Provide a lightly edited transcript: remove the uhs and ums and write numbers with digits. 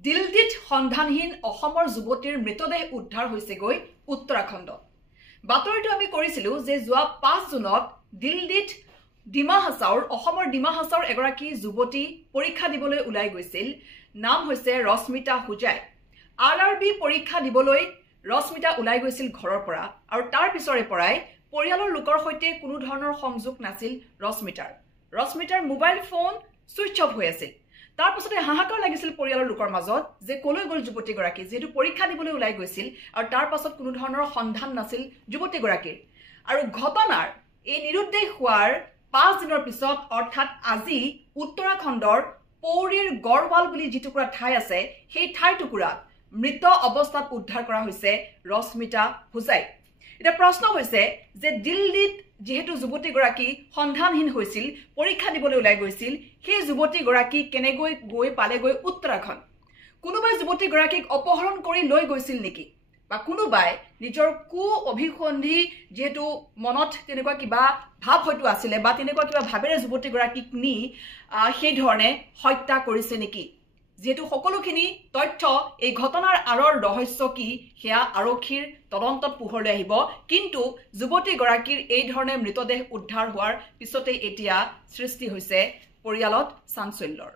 দিল্লীত সন্ধানহীন অসমৰ যুৱতীৰ মৃতদেহ উদ্ধাৰ হৈছে গৈ উত্তৰাখণ্ড। বাতৰিটো আমি কৰিছিলো যে যোৱা 5 জুনত দিল্লীত ডিমা হাছাওৰ অসমৰ ডিমা হাছাওৰ এগৰাকী যুৱতী পৰীক্ষা দিবলৈ ওলাই গৈছিল। নাম হৈছে ৰশ্মিতা হুজাই। RRB পৰীক্ষা দিবলৈ ৰশ্মিতা ওলাই গৈছিল ঘৰৰ পৰা আৰু তাৰ পিছৰে পৰাই পৰিয়ালৰ লোকৰ সৈতে কোনো ধৰণৰ সংযোগ নাছিল ৰশ্মিতাৰ মোবাইল ফোন সুইচ অফ হৈ আছিল। তাৰ পাছতে হাহাকাৰ লাগিছিল পৰিয়ালৰ লোকৰ মাজত যে কলৈ গ'ল যুৱতীগৰাকী, যেহেতু পৰীক্ষা দিবলৈ ওলাই গৈছিল আৰু তাৰ পাছত কোনো ধৰণৰ সন্ধান নাছিল যুৱতীগৰাকীৰ। আৰু ঘটনাৰ এই নিৰুদ্দেশ হোৱাৰ 5 দিনৰ পিছত অৰ্থাৎ আজি উত্তৰাখণ্ডৰ পৌৰীৰ গড়ৱাল বুলি যিটুকুৰা ঠাই আছে সেই ঠাইটুকুৰাত মৃত অৱস্থাত উদ্ধাৰ কৰা হৈছে ৰশ্মিতা হুজাই। এটা প্ৰশ্ন হৈছে যে দিল্লীত যেহেতু যুৱতীগৰাকী সন্ধানহীন হৈছিল, পৰীক্ষা দিবলৈ ওলাই গৈছিল, সেই যুৱতীগৰাকী কেনেকৈ গৈ পালেগৈ উত্তৰাখণ্ড? কোনোবাই যুৱতীগৰাকীক অপহৰণ কৰি লৈ গৈছিল নেকি? বা কোনোবাই নিজৰ কু অভিসন্ধি যেহেতু মনত তেনেকুৱা কিবা ভাৱ হয়তো আছিলে বা তেনেকুৱা কিবা ভাবেৰে যুৱতীগৰাকীক নি সেই ধৰণে হত্যা কৰিছে নেকি? যেহেতু সকলোখিনি তথ্য এই ঘটনাৰ আঁৰৰ ৰহস্য কি সেয়া আৰক্ষীৰ তদন্তত পোহৰলৈ আহিব। কিন্তু যুৱতীগৰাকীৰ এই ধৰণে মৃতদেহ উদ্ধাৰ হোৱাৰ পিছতে এতিয়া সৃষ্টি হৈছে পৰিয়ালত চাঞ্চল্যৰ।